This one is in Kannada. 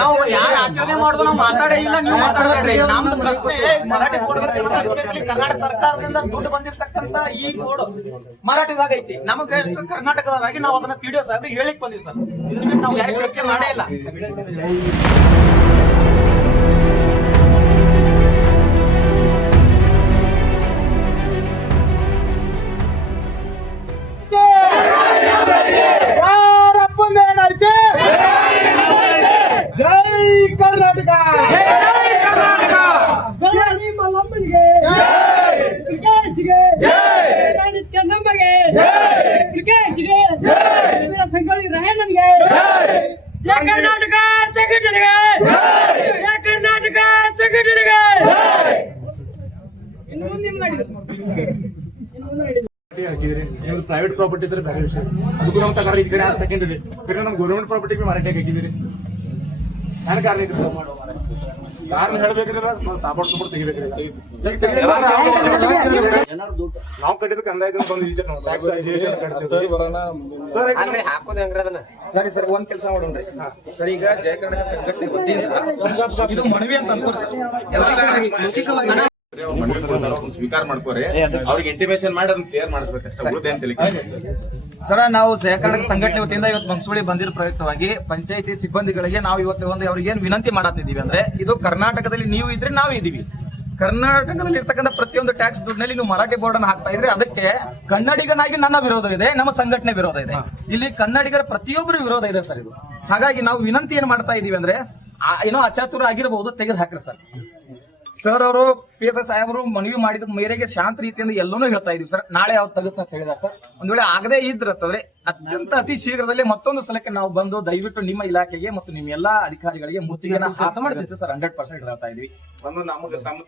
ನಾವು ಯಾರು ಆಚರಣೆ ಮಾಡೋದು ನಾವು ಮಾತಾಡೇ ಇಲ್ಲ, ನೀವು ಮಾತಾಡಬೇಡ್ರಿ ನಮ್ದು ಪ್ರಶ್ನೆ ಮರಾಠಿ ಎಸ್ಪೆಷಲಿ ಕರ್ನಾಟಕ ಸರ್ಕಾರದಿಂದ ದುಡ್ಡು ಬಂದಿರತಕ್ಕಂತ ಈ ಬೋರ್ಡ್ ಮರಾಠಿದಾಗ ಐತಿ. ನಮಗೆ ಎಷ್ಟು ಕರ್ನಾಟಕದಾಗಿ ನಾವು ಅದನ್ನ ಪಿ ಡಿ ಒ ಸಾಹೇಬ್ರಿಗೆ ಹೇಳಿಕ್ ಬಂದಿವಿ ಸರ್. ಇದ್ರ ನಾವು ಯಾರಿಗೆ ಚರ್ಚೆ ಮಾಡೇ ಇಲ್ಲ. ಕರ್ನಾಟಕ ರಾಣಿ ಮಲ್ಲಮ್ಮನಿಗೆ ಕ್ರಿಕೇಶ್ಗೆ ರಾಣಿ ಚೆನ್ನಮ್ಮಗೆ ಕ್ರಿಕೇಶ್ಗೆ ಇವರ ಸಂಗೊಳ್ಳಿ ರಾಯಣ್ಣನಿಗೆ ಜಯ ಕರ್ನಾಟಕ ಸಂಘಟನೆಗೆ ಜಯ ಕರ್ನಾಟಕ ಸಂಘಟನೆಗೆ ಇನ್ನು ಮುಂದೆ ಮಾಡಿ ಇನ್ನು ಮುಂದೆ ನಡೀಲಿ. ಹಾಕಿದ್ರಿ ನಿಮ್ದು ಪ್ರೈವೇಟ್ ಪ್ರಾಪರ್ಟಿ ಇದ್ರೆ ಬೇರೆ ವಿಷಯ ಅದಕ್ಕೂ ನಮ್ಮ ತಗೊಂಡು ಹಾಕಿದ್ರಿ ಅದು ಸೆಕೆಂಡರಿ ಬೇರೆ ನಮ್ಮ ಗೌರ್ಮೆಂಟ್ ಪ್ರಾಪರ್ಟಿ ಮರಾಠಿ ಹಾಕಿದಿರಿ ನಾನು ಕಾರಣ ಇದ್ರಿ ಕಾರಣ ಹೇಳ್ಬೇಕ್ರಿ ತಾಪಾಡ್ ಸುಮಾರು ತೆಗಿಬೇಕ್ರಿ ನಾವು ಕಟ್ಟಿದ ಕಂದಾಯ ಬಂದು ಇಲ್ಲಿ ನಾವು tax association ಕಟ್ತೀವಿ. ಸರ್ ಅಂದ್ರೆ ಹಾಕೋದು ಹೆಂಗ್ರಿ ಅದನ್ನ? ಸರಿ ಸರ್. ಒಂದ್ ಕೆಲಸ ಮಾಡೋಣ್ರಿ ಸರಿ ಈಗ ಜಯ ಕರ್ನಾಟಕ ಸಂಘಟನೆ ವತಿಯಿಂದ ಇದು ಮನವಿ ಅಂತ ಅನ್ಕೋರಿ ಸ್ವೀಕಾರ ಮಾಡ್ಕೋರಿ ಅವ್ರಿಗೆ ಮಾಡಿ ಅದನ್ನ ಕ್ಲಿಯರ್ ಮಾಡಿಸ್ಬೇಕಷ್ಟೇ ಸರ. ನಾವು ಸಹಕಾರಕ ಸಂಘಟನೆ ವತಿಯಿಂದ ಇವತ್ತು ಮಂಗಸೂಳಿ ಬಂದಿರೋ ಪ್ರಯುಕ್ತವಾಗಿ ಪಂಚಾಯತಿ ಸಿಬ್ಬಂದಿಗಳಿಗೆ ನಾವು ಇವತ್ತು ಒಂದು ಅವ್ರಿಗೆ ಏನ್ ವಿನಂತಿ ಮಾಡತ್ತಿದ್ದೀವಿ ಅಂದ್ರೆ ಇದು ಕರ್ನಾಟಕದಲ್ಲಿ ನೀವು ಇದ್ರೆ ನಾವು ಇದೀವಿ. ಕರ್ನಾಟಕದಲ್ಲಿ ಇರ್ತಕ್ಕಂಥ ಪ್ರತಿಯೊಂದು ಟ್ಯಾಕ್ಸ್ ದುಡ್ಡಿನಲ್ಲಿ ನೀವು ಮರಾಠಿ ಬೋರ್ಡ್ ಅನ್ನು ಹಾಕ್ತಾ ಇದ್ರೆ ಅದಕ್ಕೆ ಕನ್ನಡಿಗನಾಗಿ ನನ್ನ ವಿರೋಧ ಇದೆ ನಮ್ಮ ಸಂಘಟನೆ ವಿರೋಧ ಇದೆ. ಇಲ್ಲಿ ಕನ್ನಡಿಗರ ಪ್ರತಿಯೊಬ್ಬರು ವಿರೋಧ ಇದೆ ಸರ್ ಇದು. ಹಾಗಾಗಿ ನಾವು ವಿನಂತಿ ಏನ್ ಮಾಡ್ತಾ ಇದೀವಿ ಅಂದ್ರೆ ಏನೋ ಅಚಾತುರ ಆಗಿರಬಹುದು ತೆಗೆದು ಹಾಕ್ರಿ ಸರ್. ಸರ್ ಅವರು ಪಿ ಎಸ್ ಎಸ್ ಸಾಹೇಬರು ಮನವಿ ಮಾಡಿದ ಮೇರೆಗೆ ಶಾಂತ ರೀತಿಯಿಂದ ಎಲ್ಲನೂ ಹೇಳ್ತಾ ಇದೀವಿ ಸರ್ ನಾಳೆ ಅವ್ರು ತಗಸ್ನ ಅಂತ ಹೇಳಿದಾರೆ ಸರ್ ಒಂದ್ ವೇಳೆ ಆಗದೇ ಇದ್ರತ್ತಂದ್ರೆ ಅತ್ಯಂತ ಅತಿ ಶೀಘ್ರದಲ್ಲಿ ಮತ್ತೊಂದು ಸಲಕ್ಕೆ ನಾವು ಬಂದು ದಯವಿಟ್ಟು ನಿಮ್ಮ ಇಲಾಖೆಗೆ ಮತ್ತು ನಿಮ್ಮ ಎಲ್ಲಾ ಅಧಿಕಾರಿಗಳಿಗೆ ಮಾಡ್ತೀವಿ ಸರ್ ಹಂಡ್ರೆಡ್ ಪರ್ಸೆಂಟ್ ಹೇಳ್ತಾ ಇದೀವಿ. ಒಂದು ನಮಗೆ ತಮ್ಮ